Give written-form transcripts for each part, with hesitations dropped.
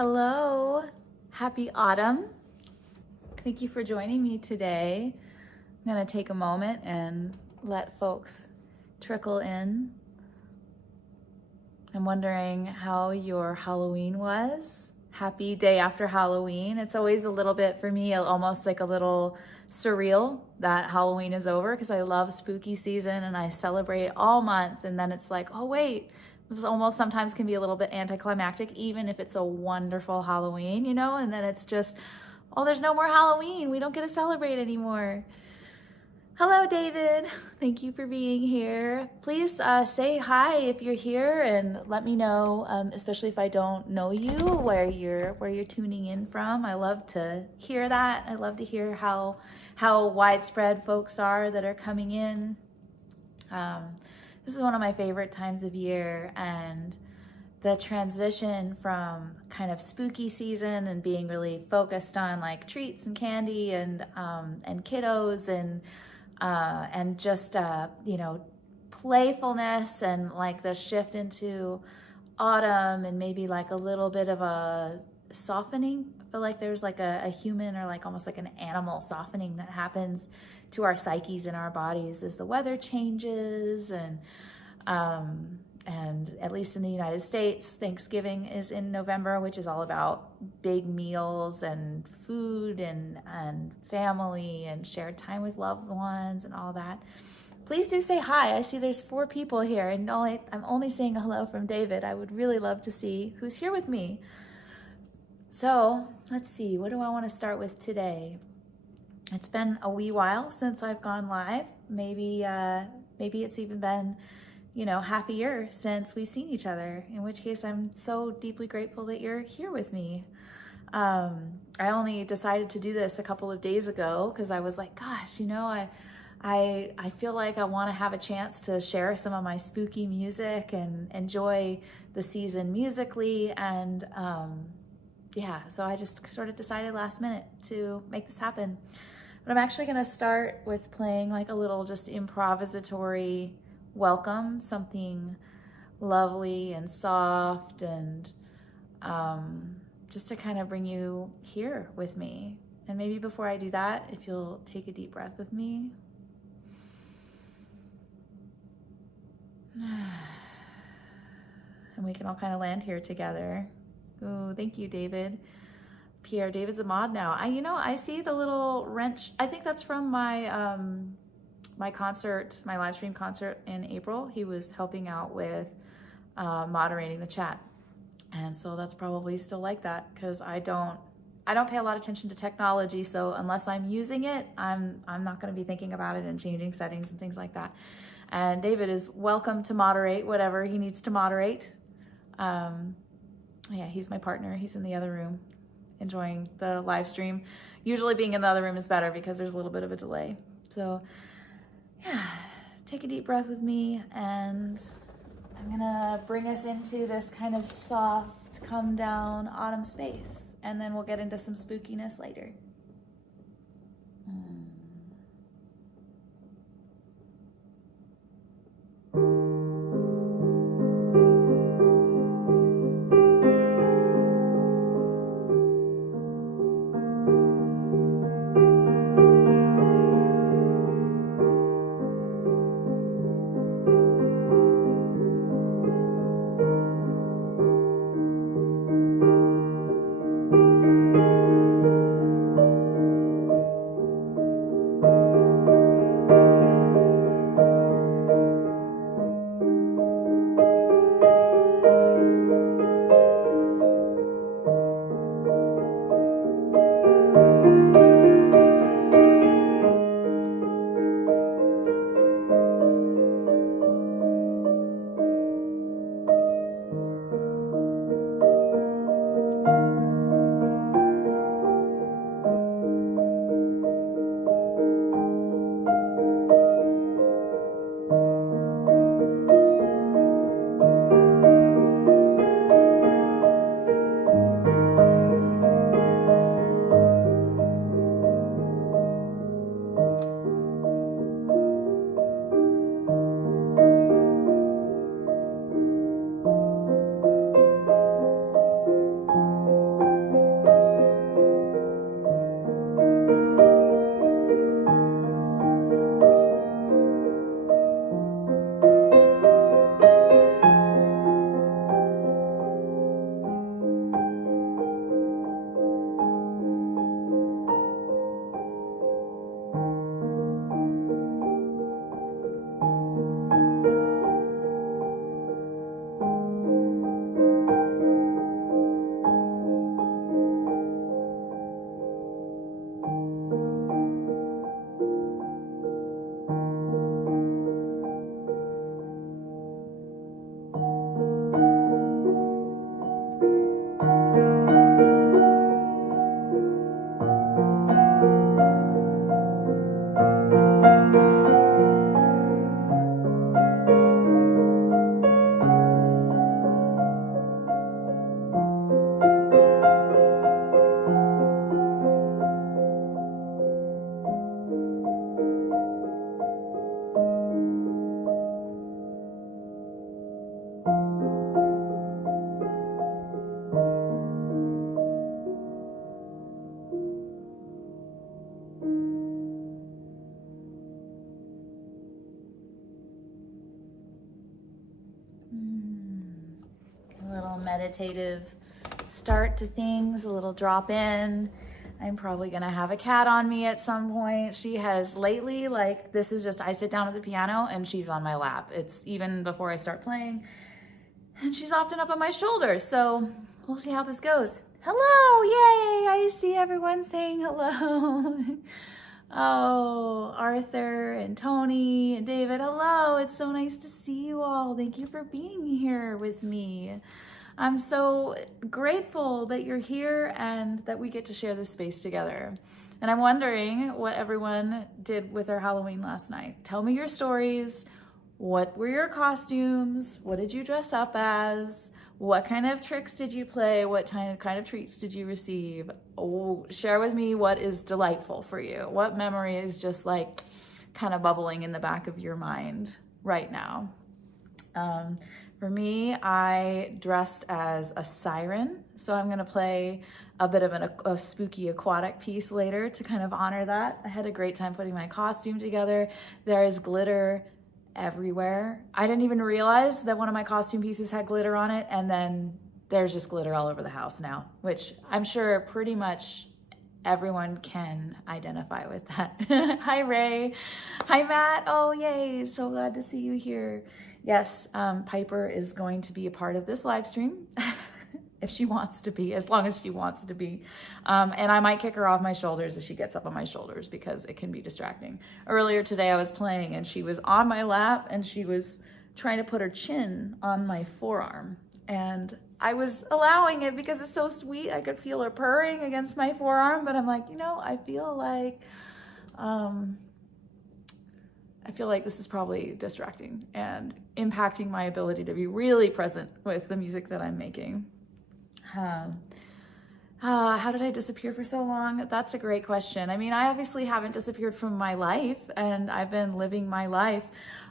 Hello, happy autumn. Thank you for joining me today. I'm gonna take a moment and let folks trickle in. I'm wondering how your Halloween was. Happy day after Halloween. It's always a little bit, for me, almost like a little surreal that Halloween is over because I love spooky season and I celebrate all month. And then it's like, oh wait, this almost sometimes can be a little bit anticlimactic, even if it's a wonderful Halloween, you know? And then it's just, oh, there's no more Halloween. We don't get to celebrate anymore. Hello, David. Thank you for being here. Please say hi if you're here and let me know, especially if I don't know you, where you're tuning in from. I love to hear that. I love to hear how widespread folks are that are coming in. This is one of my favorite times of year, and the transition from kind of spooky season and being really focused on like treats and candy and kiddos and just playfulness, and like the shift into autumn and maybe like a little bit of a softening. I feel like there's like a human or like almost like an animal softening that happens to our psyches and our bodies as the weather changes. And at least in the United States, Thanksgiving is in November, which is all about big meals and food and family and shared time with loved ones and all that. Please do say hi. I see there's 4 people here, and I'm only saying a hello from David. I would really love to see who's here with me. So let's see, what do I want to start with today? It's been a wee while since I've gone live. Maybe it's even been half a year since we've seen each other, in which case I'm so deeply grateful that you're here with me. I only decided to do this a couple of days ago because I was like, gosh, I feel like I want to have a chance to share some of my spooky music and enjoy the season musically. And so I just sort of decided last minute to make this happen. But I'm actually going to start with playing like a little just improvisatory welcome, something lovely and soft, and just to kind of bring you here with me. And maybe before I do that, if you'll take a deep breath with me. And we can all kind of land here together. Oh, thank you, David. Pierre, David's a mod now. I see the little wrench. I think that's from my my concert, my live stream concert in April. He was helping out with moderating the chat. And so that's probably still like that, because I don't pay a lot of attention to technology. So unless I'm using it, I'm not going to be thinking about it and changing settings and things like that. And David is welcome to moderate whatever he needs to moderate. Yeah, he's my partner. He's in the other room enjoying the live stream. Usually being in the other room is better because there's a little bit of a delay. So yeah, take a deep breath with me, and I'm gonna bring us into this kind of soft, come down autumn space, and then we'll get into some spookiness later. little meditative start to things, a little drop in. I'm probably gonna have a cat on me at some point. She has lately, like, this is just, I sit down at the piano and she's on my lap. It's even before I start playing. And she's often up on my shoulders. So we'll see how this goes. Hello, yay, I see everyone saying hello. Oh, Arthur and Tony and David, hello. It's so nice to see you all. Thank you for being here with me. I'm so grateful that you're here and that we get to share this space together. And I'm wondering what everyone did with their Halloween last night. Tell me your stories. What were your costumes? What did you dress up as? What kind of tricks did you play? What kind of treats did you receive? Oh, share with me what is delightful for you. What memory is just like kind of bubbling in the back of your mind right now? For me, I dressed as a siren. So I'm gonna play a bit of a spooky aquatic piece later to kind of honor that. I had a great time putting my costume together. There is glitter everywhere. I didn't even realize that one of my costume pieces had glitter on it, and then there's just glitter all over the house now, which I'm sure pretty much everyone can identify with that. Hi, Ray. Hi, Matt. Oh, yay. So glad to see you here. Yes, Piper is going to be a part of this live stream if she wants to be, as long as she wants to be. And I might kick her off my shoulders if she gets up on my shoulders because it can be distracting. Earlier today I was playing and she was on my lap and she was trying to put her chin on my forearm. And I was allowing it because it's so sweet. I could feel her purring against my forearm, but I'm like, you know, I feel like this is probably distracting and impacting my ability to be really present with the music that I'm making. How did I disappear for so long? That's a great question. I mean, I obviously haven't disappeared from my life and I've been living my life.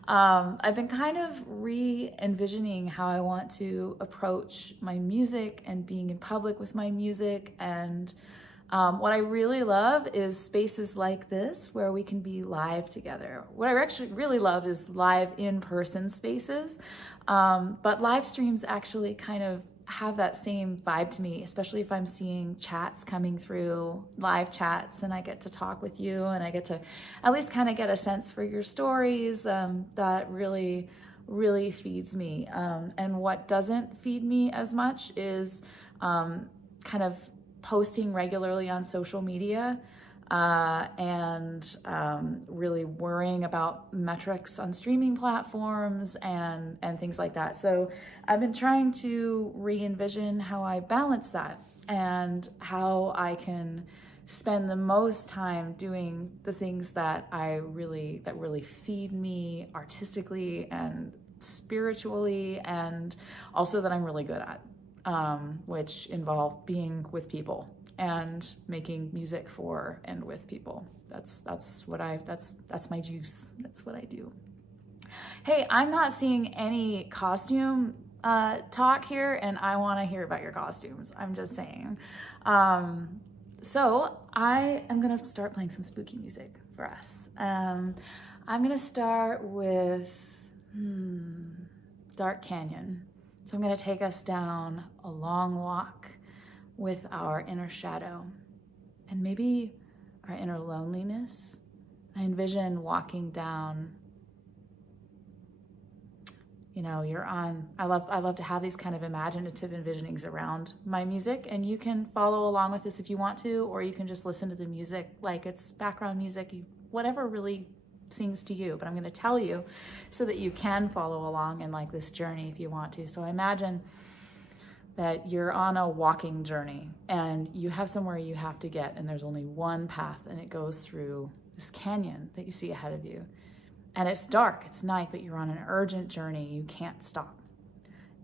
I've been kind of re-envisioning how I want to approach my music and being in public with my music. And what I really love is spaces like this where we can be live together. What I actually really love is live in-person spaces. But live streams actually kind of have that same vibe to me, especially if I'm seeing chats coming through, live chats, and I get to talk with you and I get to at least kind of get a sense for your stories. That really, really feeds me. And what doesn't feed me as much is kind of posting regularly on social media and really worrying about metrics on streaming platforms and things like that. So I've been trying to re-envision how I balance that and how I can spend the most time doing the things that really feed me artistically and spiritually, and also that I'm really good at, which involve being with people and making music for and with people. That's my juice. That's what I do. Hey, I'm not seeing any costume talk here, and I want to hear about your costumes. I'm just saying. So I am gonna start playing some spooky music for us. I'm gonna start with Dark Canyon. So I'm gonna take us down a long walk with our inner shadow and maybe our inner loneliness. I envision walking down, you know, I love to have these kind of imaginative envisionings around my music, and you can follow along with this if you want to, or you can just listen to the music like it's background music, whatever really sings to you. But I'm gonna tell you so that you can follow along in like this journey if you want to. So I imagine that you're on a walking journey and you have somewhere you have to get, and there's only one path, and it goes through this canyon that you see ahead of you. And it's dark, it's night, but you're on an urgent journey. You can't stop.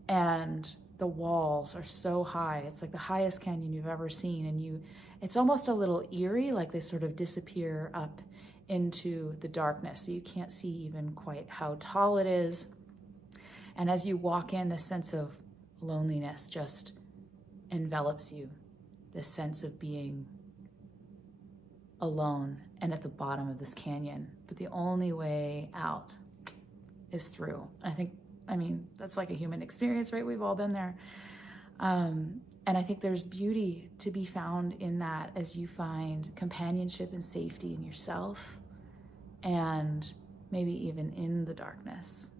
And the walls are so high. It's like the highest canyon you've ever seen. And it's almost a little eerie, like they sort of disappear up into the darkness. So you can't see even quite how tall it is. And as you walk in, this sense of loneliness just envelops you, this sense of being alone and at the bottom of this canyon, but the only way out is through. I mean, that's like a human experience, right? We've all been there. And I think there's beauty to be found in that as you find companionship and safety in yourself and maybe even in the darkness.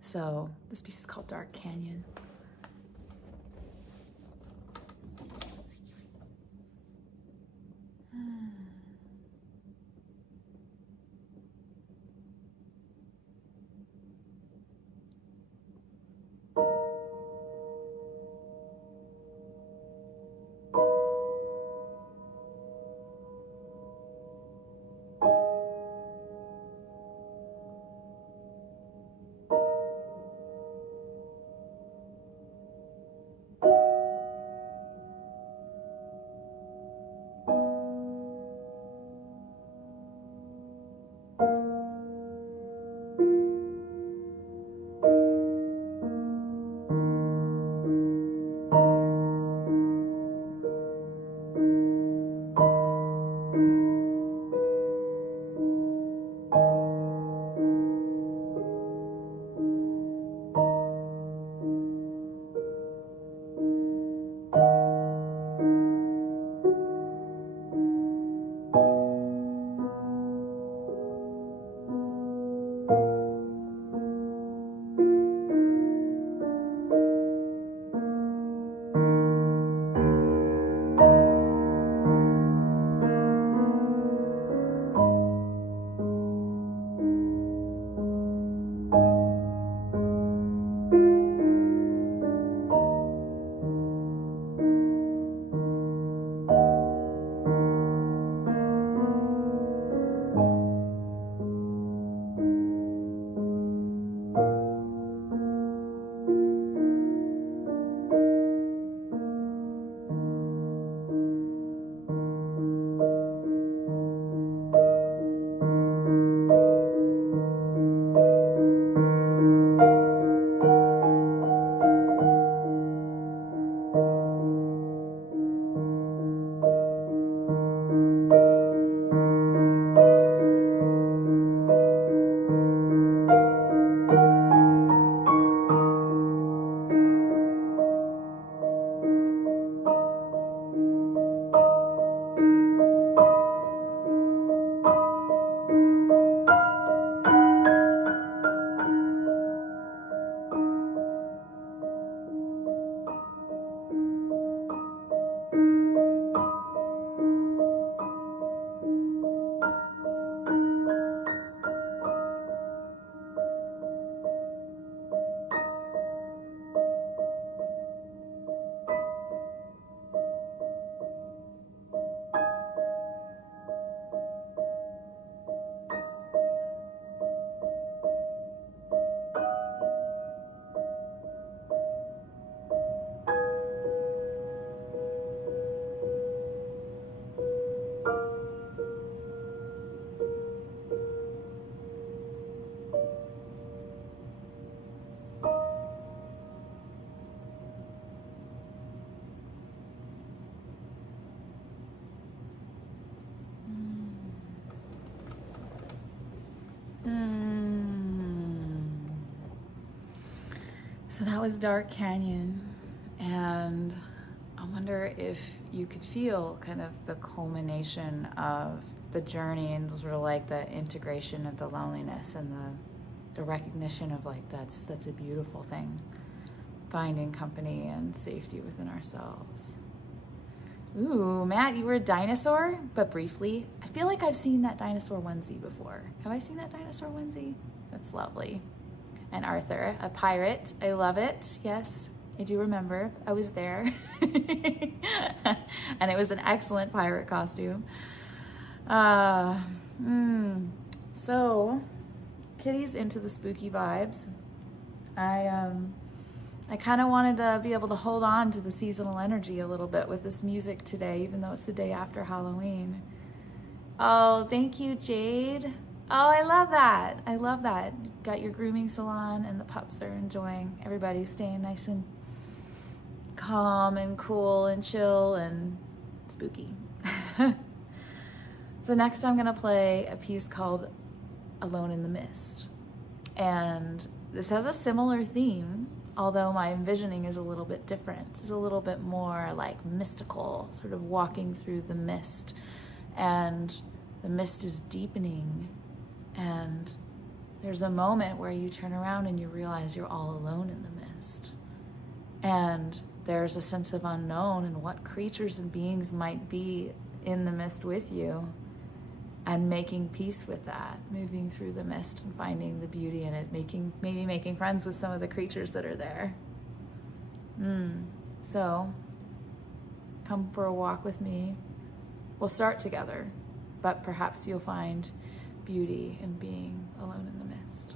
So this piece is called Dark Canyon. So that was Dark Canyon, and I wonder if you could feel kind of the culmination of the journey and sort of like the integration of the loneliness and the recognition of like that's a beautiful thing, finding company and safety within ourselves. Ooh, Matt, you were a dinosaur, but briefly. I feel like I've seen that dinosaur onesie before. Have I seen that dinosaur onesie? That's lovely. And Arthur, a pirate. I love it. Yes, I do remember. I was there. And it was an excellent pirate costume. So, Kitty's into the spooky vibes. I kind of wanted to be able to hold on to the seasonal energy a little bit with this music today, even though it's the day after Halloween. Oh, thank you, Jade. Oh, I love that. I love that. Got your grooming salon and the pups are enjoying. Everybody's staying nice and calm and cool and chill and spooky. So next I'm gonna play a piece called Alone in the Mist. And this has a similar theme although my envisioning is a little bit different. It's a little bit more like mystical, sort of walking through the mist, and the mist is deepening, and there's a moment where you turn around and you realize you're all alone in the mist. And there's a sense of unknown and what creatures and beings might be in the mist with you, and making peace with that, moving through the mist and finding the beauty in it, maybe making friends with some of the creatures that are there. So come for a walk with me. We'll start together, but perhaps you'll find beauty in being alone in the mist.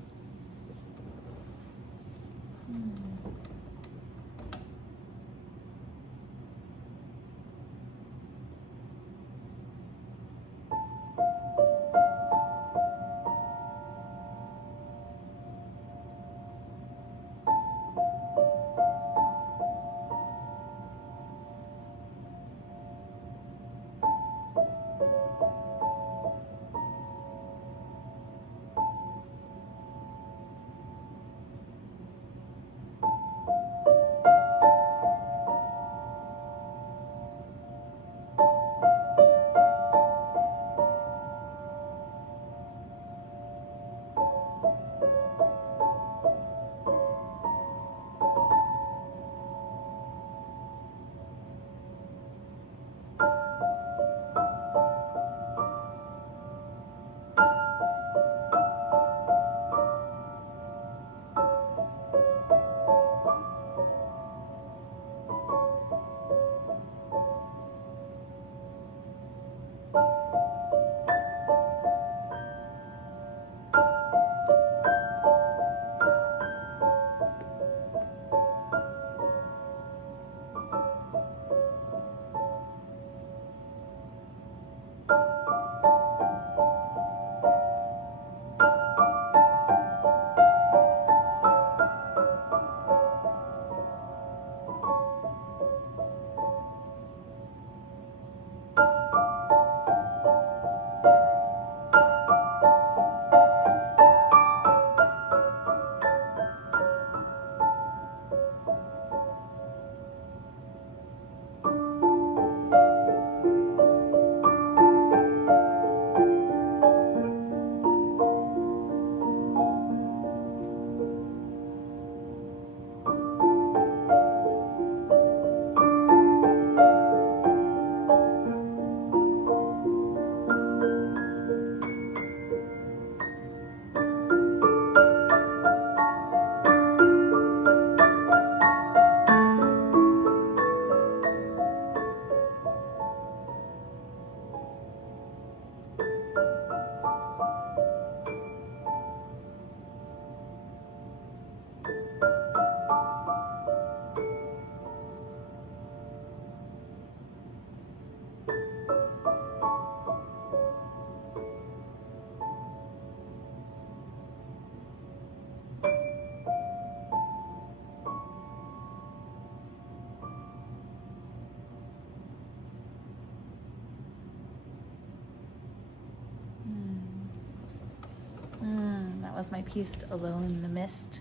That was my piece, Alone in the Mist.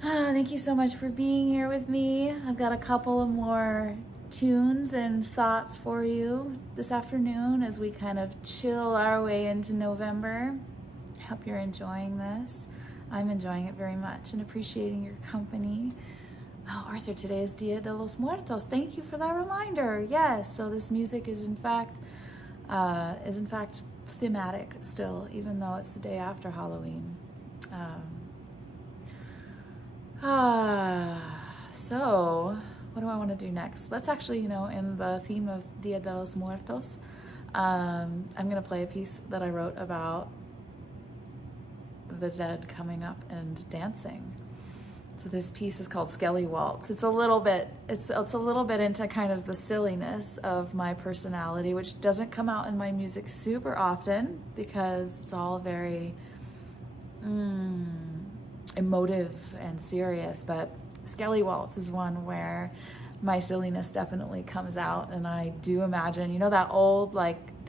Thank you so much for being here with me. I've got a couple of more tunes and thoughts for you this afternoon as we kind of chill our way into November. I hope you're enjoying this. I'm enjoying it very much and appreciating your company. Oh, Arthur, today is Dia de los Muertos. Thank you for that reminder. Yes, so this music is in fact thematic still, even though it's the day after Halloween. So what do I want to do next? Let's actually, in the theme of Dia de los Muertos, I'm going to play a piece that I wrote about the dead coming up and dancing. So this piece is called Skelly Waltz. It's a little bit into kind of the silliness of my personality, which doesn't come out in my music super often because it's all very emotive and serious. But Skelly Waltz is one where my silliness definitely comes out, and I do imagine, that old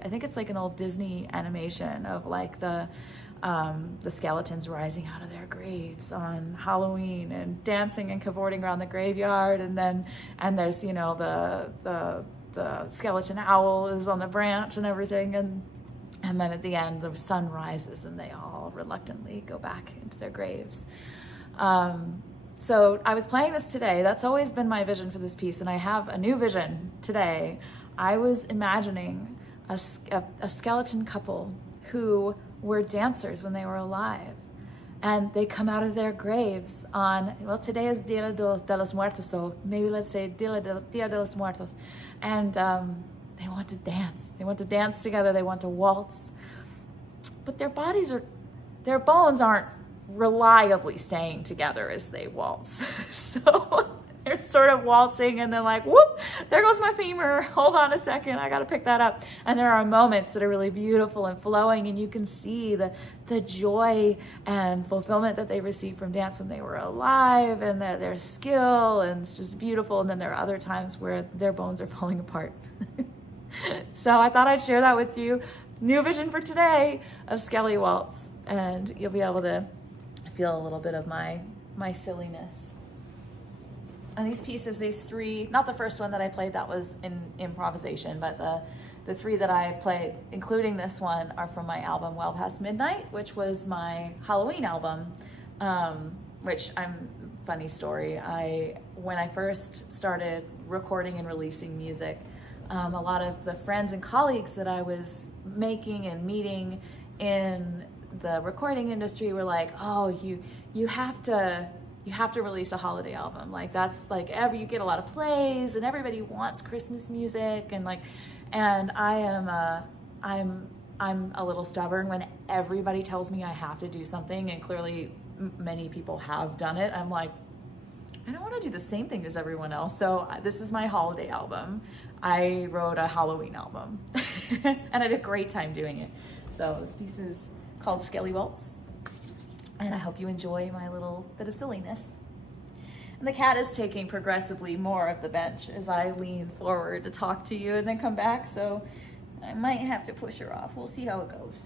I think it's like an old Disney animation of like the skeletons rising out of their graves on Halloween and dancing and cavorting around the graveyard, and there's, you know, the skeleton owl is on the branch and everything, and then at the end the sun rises and they all reluctantly go back into their graves. So I was playing this today. That's always been my vision for this piece, and I have a new vision today. I was imagining a skeleton couple who were dancers when they were alive, and they come out of their graves on, well, today is Dia de los Muertos, so maybe let's say Dia de los Muertos, and they want to dance. They want to dance together. They want to waltz, but their bones aren't reliably staying together as they waltz. So they're sort of waltzing, and then like, whoop, there goes my femur. Hold on a second, I gotta pick that up. And there are moments that are really beautiful and flowing, and you can see the joy and fulfillment that they received from dance when they were alive, and their skill, and it's just beautiful. And then there are other times where their bones are falling apart. So I thought I'd share that with you. New vision for today of Skelly Waltz, and you'll be able to feel a little bit of my silliness. And these pieces, these three, not the first one that I played, that was in improvisation, but the three that I've played, including this one, are from my album Well Past Midnight, which was my Halloween album, funny story, when I first started recording and releasing music, a lot of the friends and colleagues that I was making and meeting in the recording industry were like, oh, you have to release a holiday album. Like, that's like you get a lot of plays and everybody wants Christmas music, and I'm a little stubborn when everybody tells me I have to do something, and clearly many people have done it. I'm like, I don't want to do the same thing as everyone else. So this is my holiday album. I wrote a Halloween album and I had a great time doing it. So this piece is called Skelly Waltz, and I hope you enjoy my little bit of silliness. And the cat is taking progressively more of the bench as I lean forward to talk to you and then come back, so I might have to push her off. We'll see how it goes.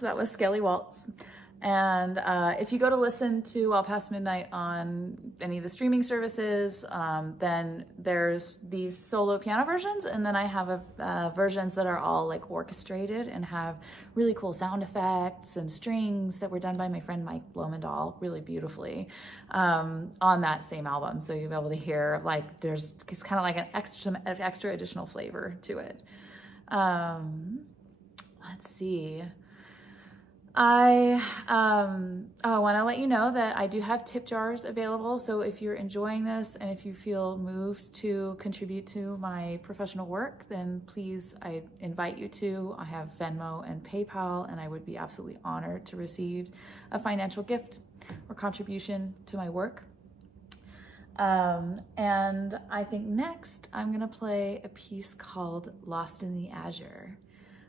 So that was Skelly Waltz. And if you go to listen to Well Past Midnight on any of the streaming services, then there's these solo piano versions, and then I have versions that are all like orchestrated and have really cool sound effects and strings that were done by my friend Mike Blomendahl really beautifully on that same album. So you'll be able to hear like it's kind of like an extra additional flavor to it. Let's see. I want to let you know that I do have tip jars available. So if you're enjoying this and if you feel moved to contribute to my professional work, then please, I invite you to. I have Venmo and PayPal, and I would be absolutely honored to receive a financial gift or contribution to my work. And I think next I'm going to play a piece called Lost in the Azure,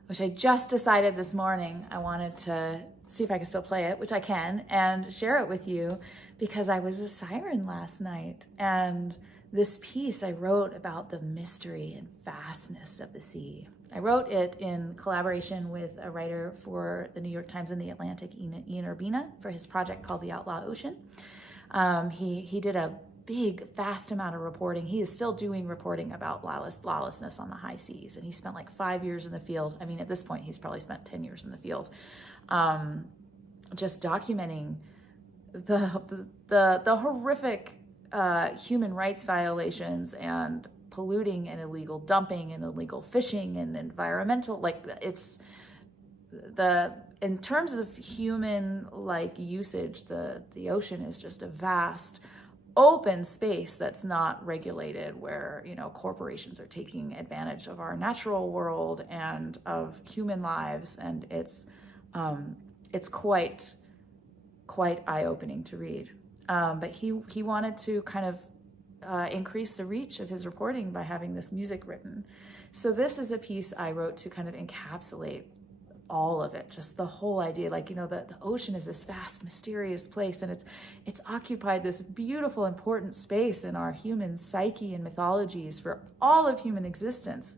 which I just decided this morning I wanted to see if I can still play it, which I can, and share it with you because I was a siren last night. And this piece I wrote about the mystery and vastness of the sea. I wrote it in collaboration with a writer for the New York Times and the Atlantic, Ian Urbina, for his project called The Outlaw Ocean. He did a big, vast amount of reporting. He is still doing reporting about lawlessness on the high seas. And he spent like 5 years in the field. I mean, at this point, he's probably spent 10 years in the field, just documenting the horrific human rights violations and polluting and illegal dumping and illegal fishing and environmental, like in terms of human like usage, the ocean is just a vast open space that's not regulated, where corporations are taking advantage of our natural world and of human lives, and it's quite eye-opening to read. But he wanted to kind of increase the reach of his reporting by having this music written. So this is a piece I wrote to kind of encapsulate all of it, just the whole idea, like, the ocean is this vast, mysterious place, and it's occupied this beautiful, important space in our human psyche and mythologies for all of human existence,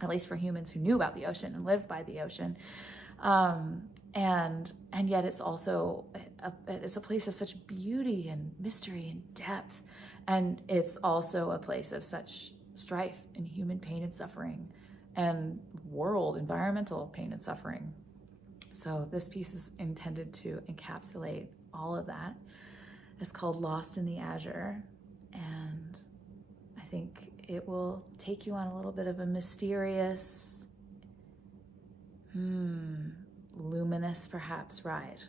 at least for humans who knew about the ocean and lived by the ocean. And yet it's also it's a place of such beauty and mystery and depth, and it's also a place of such strife and human pain and suffering and world environmental pain and suffering. So this piece is intended to encapsulate all of that. It's called Lost in the Azure, and I think it will take you on a little bit of a mysterious, luminous perhaps ride.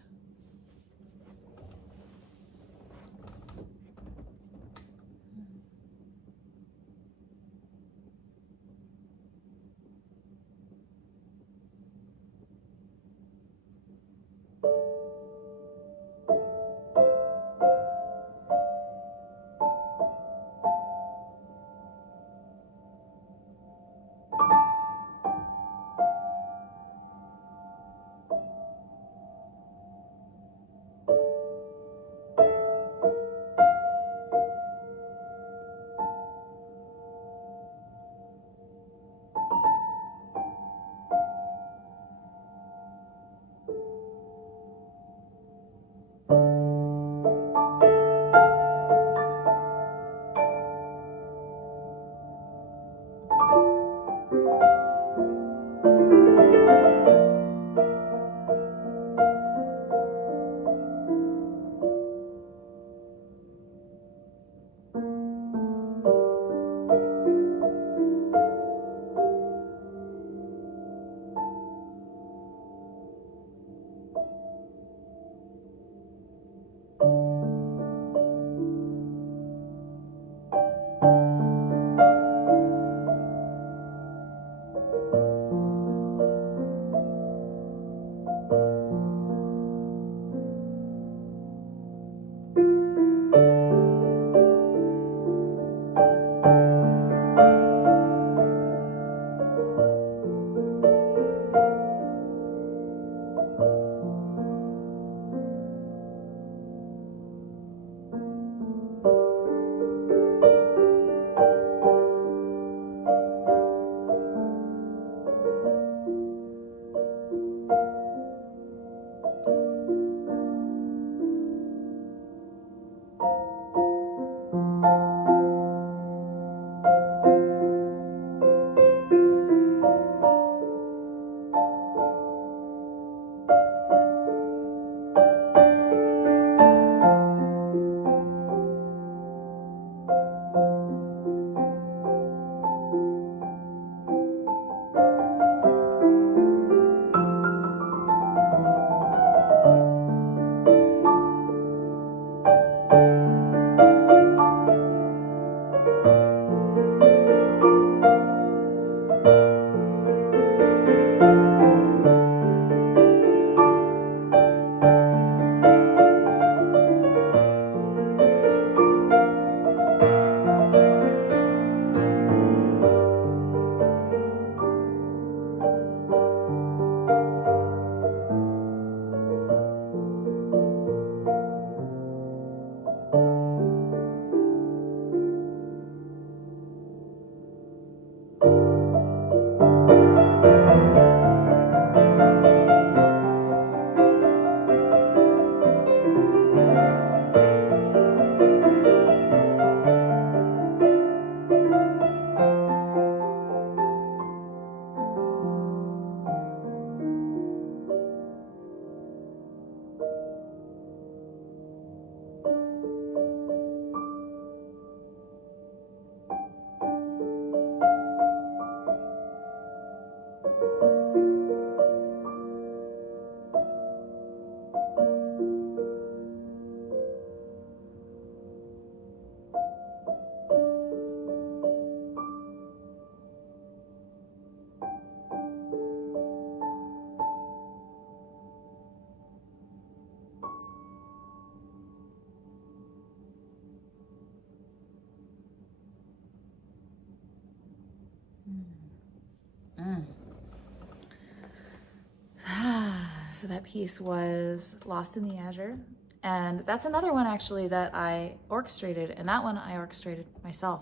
So that piece was Lost in the Azure. And that's another one actually that I orchestrated, and that one I orchestrated myself.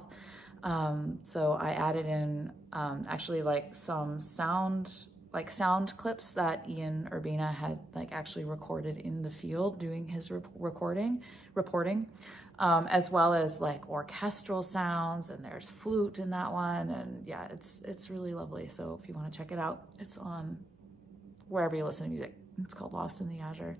So I added in actually like some sound clips that Ian Urbina had like actually recorded in the field doing his reporting, as well as like orchestral sounds, and there's flute in that one, and yeah, it's really lovely. So if you want to check it out, it's on wherever you listen to music. It's called Lost in the Azure.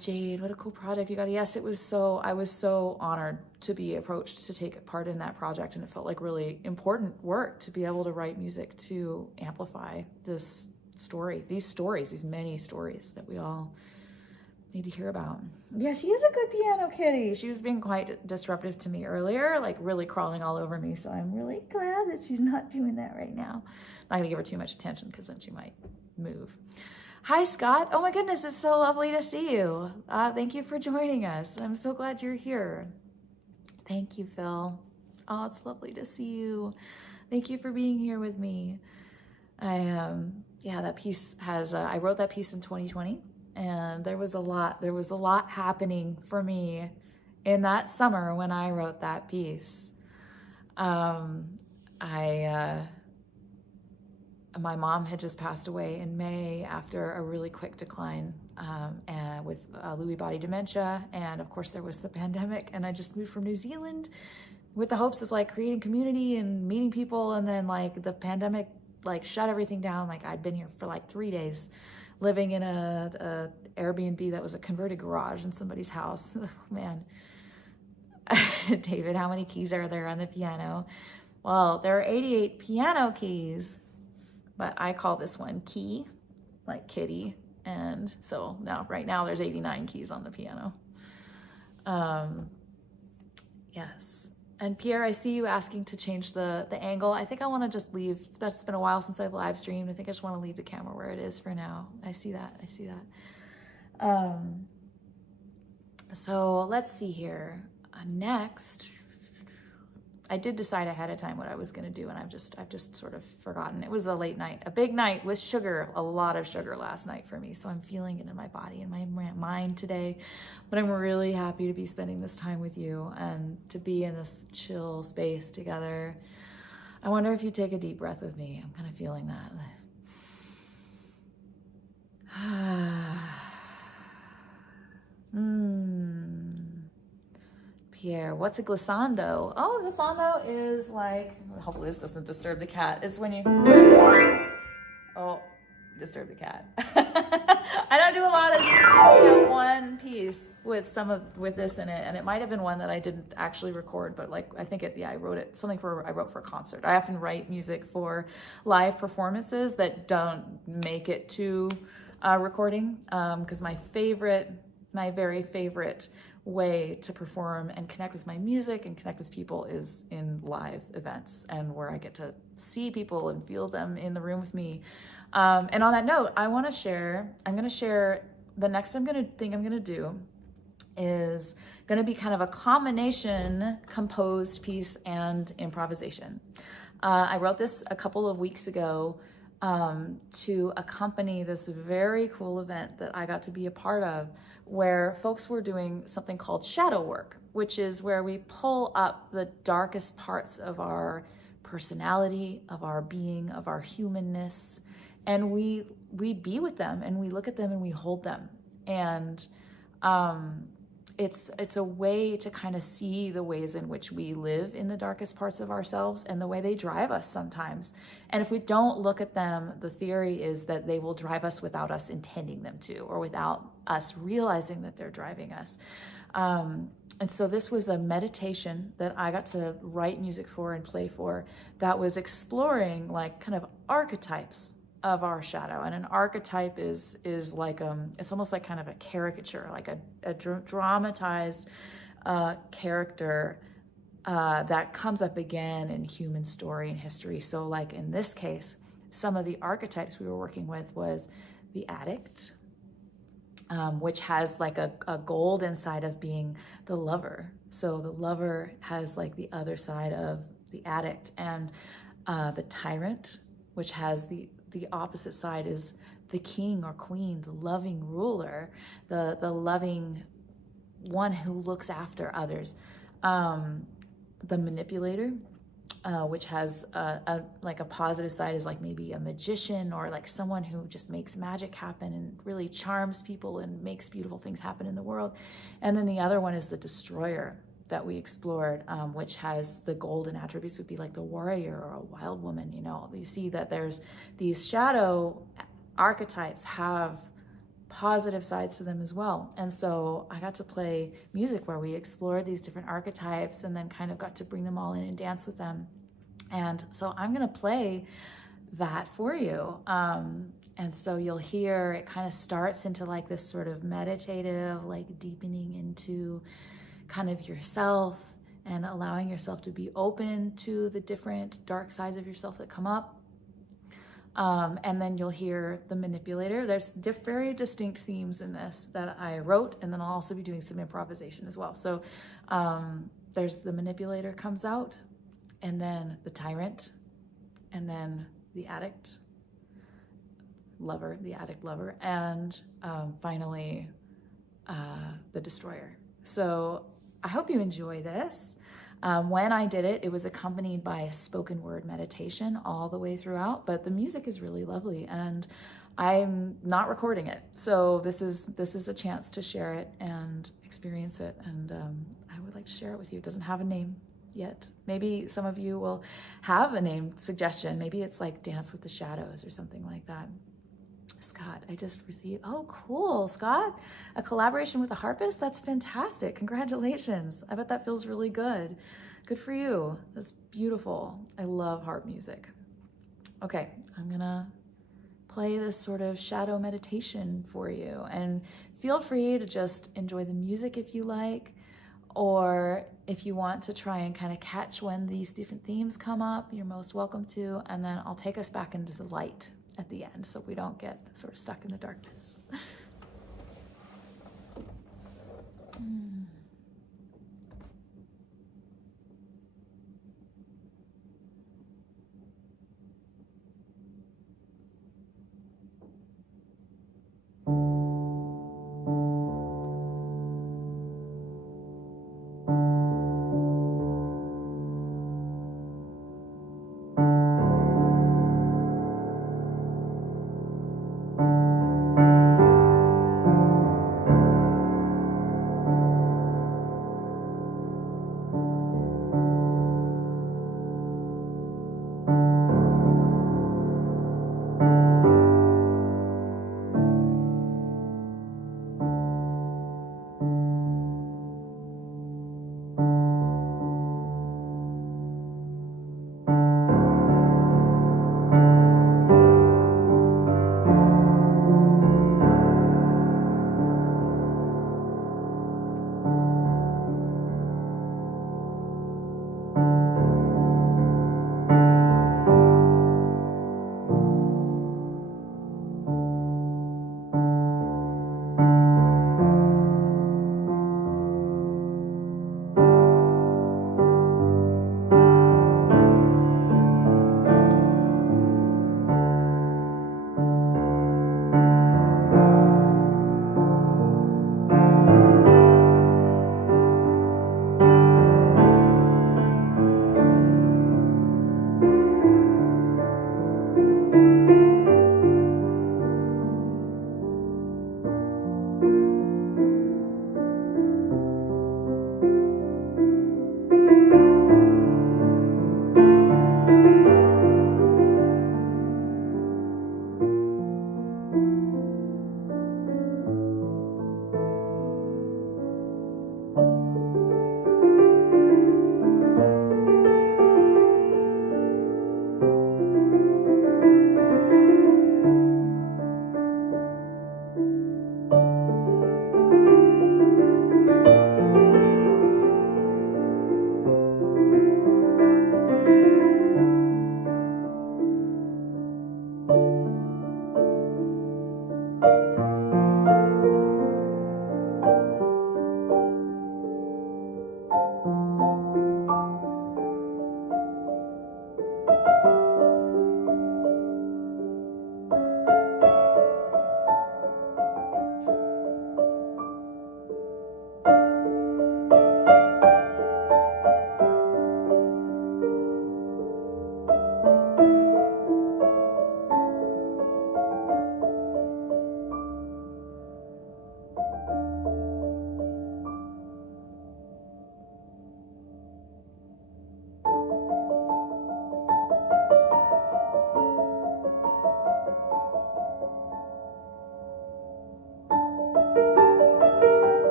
Jade, what a cool project you got. Yes, I was so honored to be approached to take part in that project, and it felt like really important work to be able to write music to amplify this story, these many stories that we all need to hear about. Yeah, she is a good piano kitty. She was being quite disruptive to me earlier, like really crawling all over me, so I'm really glad that she's not doing that right now. Not gonna give her too much attention because then she might move. Hi, Scott. Oh my goodness, it's so lovely to see you. Thank you for joining us. I'm so glad you're here. Thank you, Phil. Oh, it's lovely to see you. Thank you for being here with me. That piece has, I wrote that piece in 2020, and there was a lot happening for me in that summer when I wrote that piece. My mom had just passed away in May after a really quick decline and with Lewy body dementia. And of course there was the pandemic, and I just moved from New Zealand with the hopes of like creating community and meeting people. And then like the pandemic like shut everything down. Like I'd been here for like 3 days living in a Airbnb that was a converted garage in somebody's house. Man, David, how many keys are there on the piano? Well, there are 88 piano keys, but I call this one key, like kitty. And so now, right now, there's 89 keys on the piano. Yes. And Pierre, I see you asking to change the angle. I think I want to just leave. It's been a while since I've live streamed. I think I just want to leave the camera where it is for now. I see that. So let's see here. Next, I did decide ahead of time what I was going to do, and I've just sort of forgotten. It was a late night, a big night with sugar, a lot of sugar last night for me. So I'm feeling it in my body and my mind today. But I'm really happy to be spending this time with you and to be in this chill space together. I wonder if you take a deep breath with me. I'm kind of feeling that. Pierre, what's a glissando? Oh, glissando is like, hopefully this doesn't disturb the cat. It's when you, disturb the cat. I don't do a lot of one piece with with this in it, and it might have been one that I didn't actually record, but like I think I wrote it, I wrote for a concert. I often write music for live performances that don't make it to recording, because my very favorite way to perform and connect with my music and connect with people is in live events, and where I get to see people and feel them in the room with me. And on that note, I'm going to share the next thing I'm going to do is going to be kind of a combination composed piece and improvisation. I wrote this a couple of weeks ago to accompany this very cool event that I got to be a part of, where folks were doing something called shadow work, which is where we pull up the darkest parts of our personality, of our being, of our humanness, and we be with them, and we look at them, and we hold them. And it's a way to kind of see the ways in which we live in the darkest parts of ourselves and the way they drive us sometimes. And if we don't look at them, the theory is that they will drive us without us intending them to, or without us realizing that they're driving us. And so this was a meditation that I got to write music for and play for that was exploring like kind of archetypes of our shadow. And an archetype is like it's almost like kind of a caricature, like a dramatized character that comes up again in human story and history. So like in this case, some of the archetypes we were working with was the addict, which has like a gold inside of being the lover. So the lover has like the other side of the addict, and the tyrant, which has the opposite side is the king or queen, the loving ruler, the loving one who looks after others. The manipulator, which has like a positive side, is like maybe a magician or like someone who just makes magic happen and really charms people and makes beautiful things happen in the world. And then the other one is the destroyer that we explored, which has the golden attributes, would be like the warrior or a wild woman. You know, you see that there's these shadow archetypes have positive sides to them as well. And so I got to play music where we explored these different archetypes and then kind of got to bring them all in and dance with them. And so I'm going to play that for you. And so you'll hear it kind of starts into like this sort of meditative, like deepening into kind of yourself and allowing yourself to be open to the different dark sides of yourself that come up. And then you'll hear the manipulator. There's very distinct themes in this that I wrote, and then I'll also be doing some improvisation as well. So there's the manipulator comes out, and then the tyrant, and then the addict lover, and finally the destroyer. So I hope you enjoy this. When I did it, it was accompanied by a spoken word meditation all the way throughout, but the music is really lovely and I'm not recording it. So this is a chance to share it and experience it. And I would like to share it with you. It doesn't have a name yet. Maybe some of you will have a name suggestion. Maybe it's like Dance with the Shadows or something like that. Scott, I just received, oh cool, Scott, a collaboration with a harpist? That's fantastic, congratulations. I bet that feels really good. Good for you, that's beautiful. I love harp music. Okay, I'm gonna play this sort of shadow meditation for you, and feel free to just enjoy the music if you like, or if you want to try and kind of catch when these different themes come up, you're most welcome to, and then I'll take us back into the light at the end so we don't get sort of stuck in the darkness.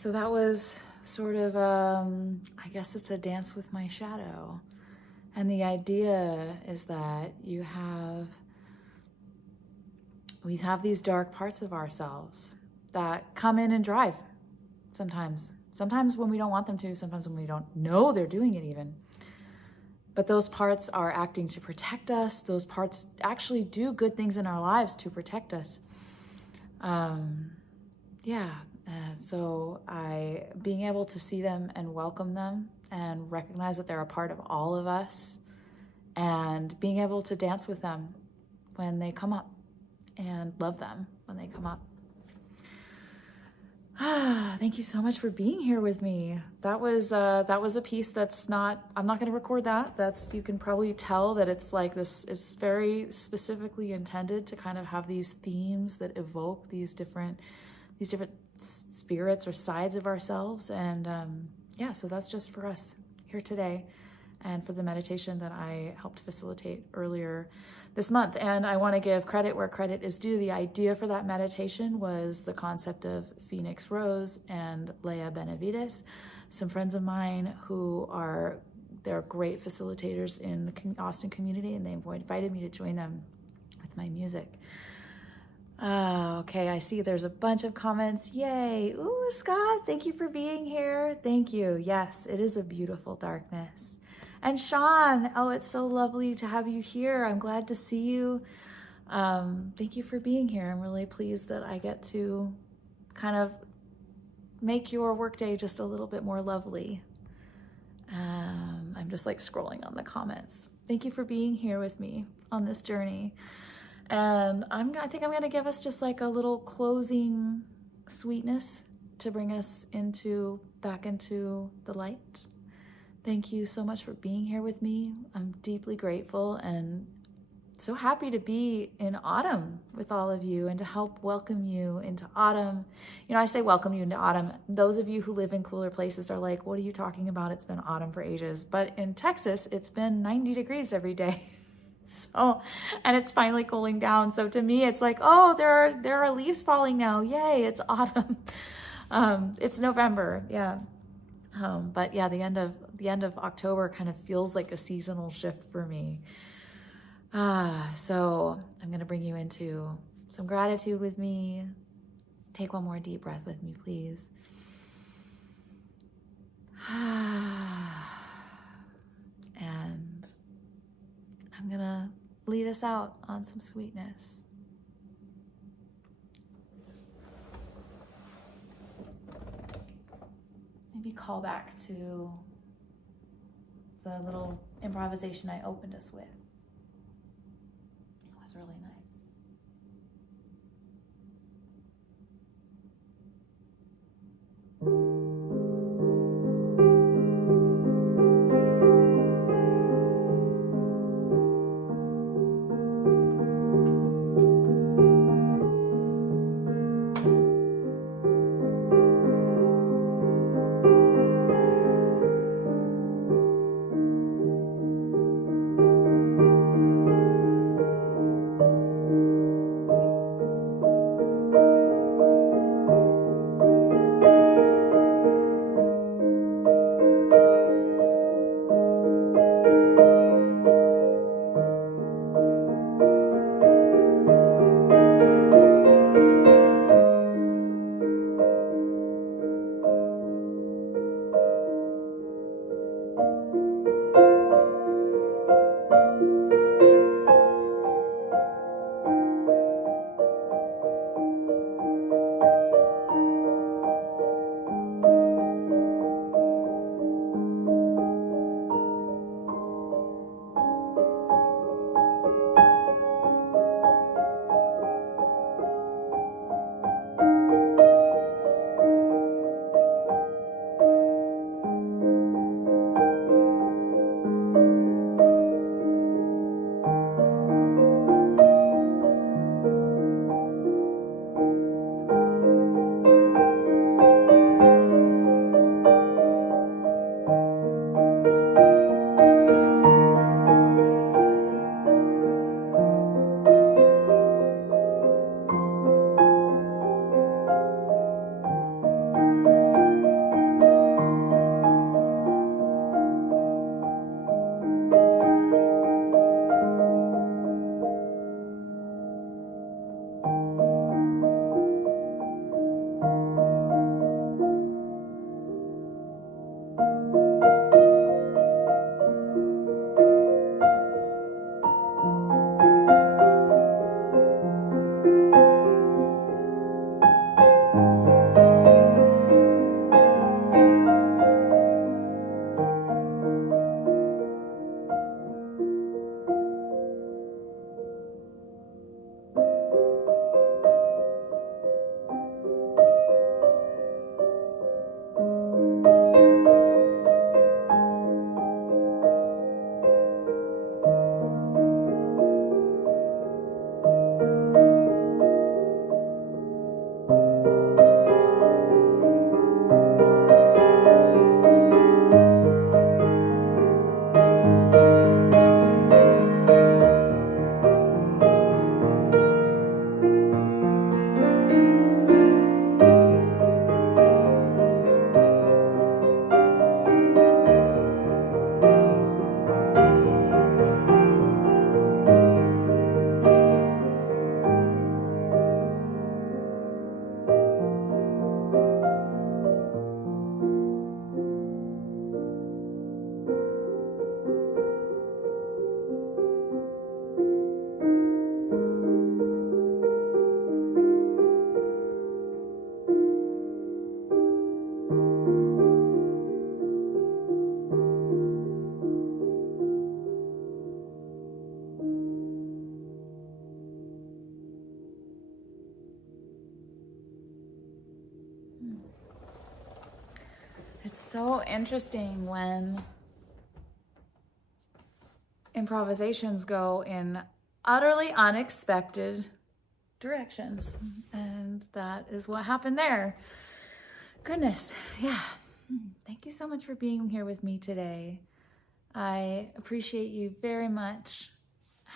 So that was sort of, I guess it's a dance with my shadow. And the idea is that we have these dark parts of ourselves that come in and drive sometimes. Sometimes when we don't want them to, sometimes when we don't know they're doing it even. But those parts are acting to protect us. Those parts actually do good things in our lives to protect us. So being able to see them and welcome them and recognize that they're a part of all of us, and being able to dance with them when they come up and love them when they come up. Thank you so much for being here with me. That was a piece that's not, I'm not going to record that. You can probably tell that it's like this, it's very specifically intended to kind of have these themes that evoke these different spirits or sides of ourselves. And so that's just for us here today, and for the meditation that I helped facilitate earlier this month. And I want to give credit where credit is due. The idea for that meditation was the concept of Phoenix Rose and Leah Benavides, some friends of mine they're great facilitators in the Austin community, and they invited me to join them with my music. Okay, I see there's a bunch of comments. Yay. Ooh, Scott, thank you for being here. Thank you. Yes, it is a beautiful darkness. And Sean, oh, it's so lovely to have you here. I'm glad to see you. Thank you for being here. I'm really pleased that I get to kind of make your workday just a little bit more lovely. I'm just like scrolling on the comments. Thank you for being here with me on this journey. And I think I'm going to give us just like a little closing sweetness to bring us back into the light. Thank you so much for being here with me. I'm deeply grateful and so happy to be in autumn with all of you and to help welcome you into autumn. I say welcome you into autumn. Those of you who live in cooler places are like, what are you talking about? It's been autumn for ages. But in Texas, it's been 90 degrees every day. And it's finally cooling down. So to me, it's like, oh, there are leaves falling now. Yay, it's autumn. It's November. Yeah. But yeah, the end of October kind of feels like a seasonal shift for me. So I'm going to bring you into some gratitude with me. Take one more deep breath with me, please. And I'm going to lead us out on some sweetness. Maybe call back to the little improvisation I opened us with. It was really nice. So interesting when improvisations go in utterly unexpected directions. And that is what happened there. Goodness, yeah. Thank you so much for being here with me today. I appreciate you very much.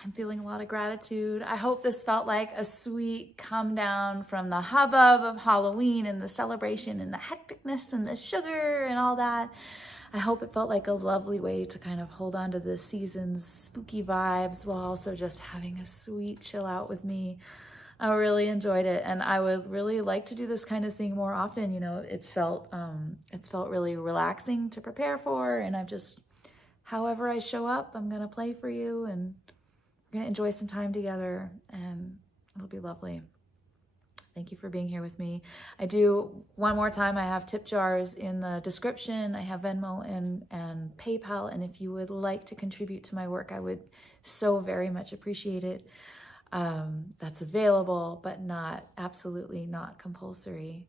I'm feeling a lot of gratitude. I hope this felt like a sweet come down from the hubbub of Halloween and the celebration and the hecticness and the sugar and all that. I hope it felt like a lovely way to kind of hold on to the season's spooky vibes while also just having a sweet chill out with me. I really enjoyed it, and I would really like to do this kind of thing more often. You know, it's felt really relaxing to prepare for, and I've just, however I show up, I'm gonna play for you, and we're gonna enjoy some time together, and it'll be lovely. Thank you for being here with me. I do, one more time, I have tip jars in the description. I have Venmo and PayPal, and if you would like to contribute to my work, I would so very much appreciate it. That's available, but absolutely not compulsory.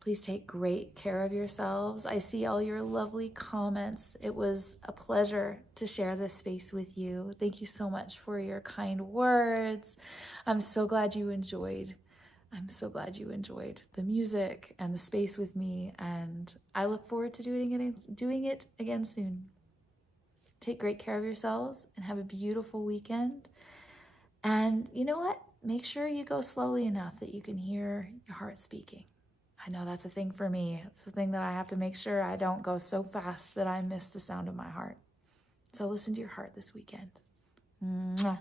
Please take great care of yourselves. I see all your lovely comments. It was a pleasure to share this space with you. Thank you so much for your kind words. I'm so glad you enjoyed. The music and the space with me, and I look forward to doing it again soon. Take great care of yourselves and have a beautiful weekend. And you know what? Make sure you go slowly enough that you can hear your heart speaking. I know that's a thing for me. It's a thing that I have to make sure I don't go so fast that I miss the sound of my heart. So listen to your heart this weekend. Mwah.